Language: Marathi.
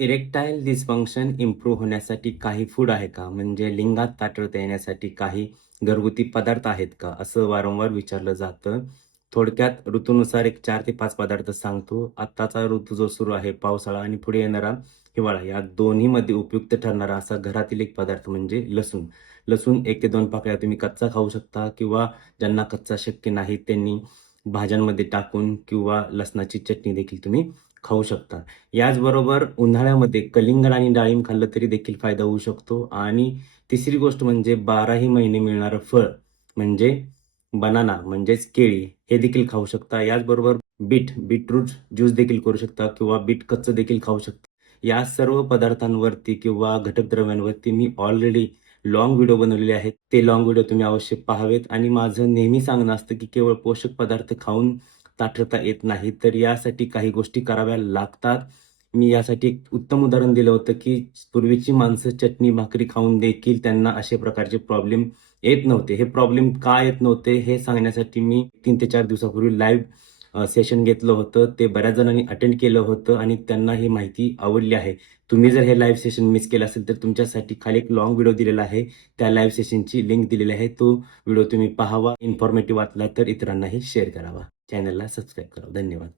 इरेक्टाईल डिस्फंक्शन इम्प्रूव्ह होण्यासाठी काही फूड आहे का? म्हणजे लिंगात ताटळता येण्यासाठी काही घरगुती पदार्थ आहेत का? असं वारंवार विचारलं जातं. थोडक्यात ऋतूनुसार एक चार ते पाच पदार्थ सांगतो. आत्ताचा ऋतू जो सुरू आहे पावसाळा आणि पुढे येणारा हिवाळा या दोन्हीमध्ये उपयुक्त ठरणारा असा घरातील एक पदार्थ म्हणजे लसूण. लसूण एक ते दोन पाकळ्या तुम्ही कच्चा खाऊ शकता किंवा ज्यांना कच्चा शक्य नाही त्यांनी भाज्यांमध्ये टाकून किंवा लसणाची चटणी देखील तुम्ही खाऊ शकता. याचबरोबर उन्हाळ्यामध्ये कलिंगड आणि डाळिंब खाल्लं तरी देखील फायदा होऊ शकतो. आणि तिसरी गोष्ट म्हणजे बाराही महिने मिळणारं फळ म्हणजे बनाना म्हणजेच केळी हे देखील खाऊ शकता. याचबरोबर बीट बीटरूट ज्यूस देखील करू शकता किंवा बीट कच्चं देखील खाऊ शकता. या सर्व पदार्थांवरती किंवा घटक द्रव्यांवरती मी ऑलरेडी लॉंग व्हिडिओ बनवलेले आहेत. ते लॉंग व्हिडिओ तुम्ही अवश्य पाहावेत. आणि माझं नेहमी सांगणं असतं की केवळ पोषक पदार्थ खाऊन ताठरता येत नाही. तर यासाठी काही गोष्टी कराव्या लागतात. मी यासाठी एक उत्तम उदाहरण दिलं होतं की पूर्वीची माणसं चटणी भाकरी खाऊन देखील त्यांना असे प्रकारचे प्रॉब्लेम येत नव्हते. हे प्रॉब्लेम का येत नव्हते हे सांगण्यासाठी मी तीन ते चार दिवसापूर्वी लाईव्ह सेशन घेतलं होतं. ते बऱ्याच जणांनी अटेंड केलं होतं आणि त्यांना ही माहिती आवडली आहे. तुम्ही जर हे लाईव्ह सेशन मिस केलं असेल तर तुमच्यासाठी खाली एक लॉंग व्हिडिओ दिलेला आहे. त्या लाईव्ह सेशनची लिंक दिलेली आहे. तो व्हिडिओ तुम्ही पाहावा इन्फॉर्मेटिव्ह वाटला तर इतरांनाही शेअर करावा. चॅनलला सबस्क्राईब करा. धन्यवाद.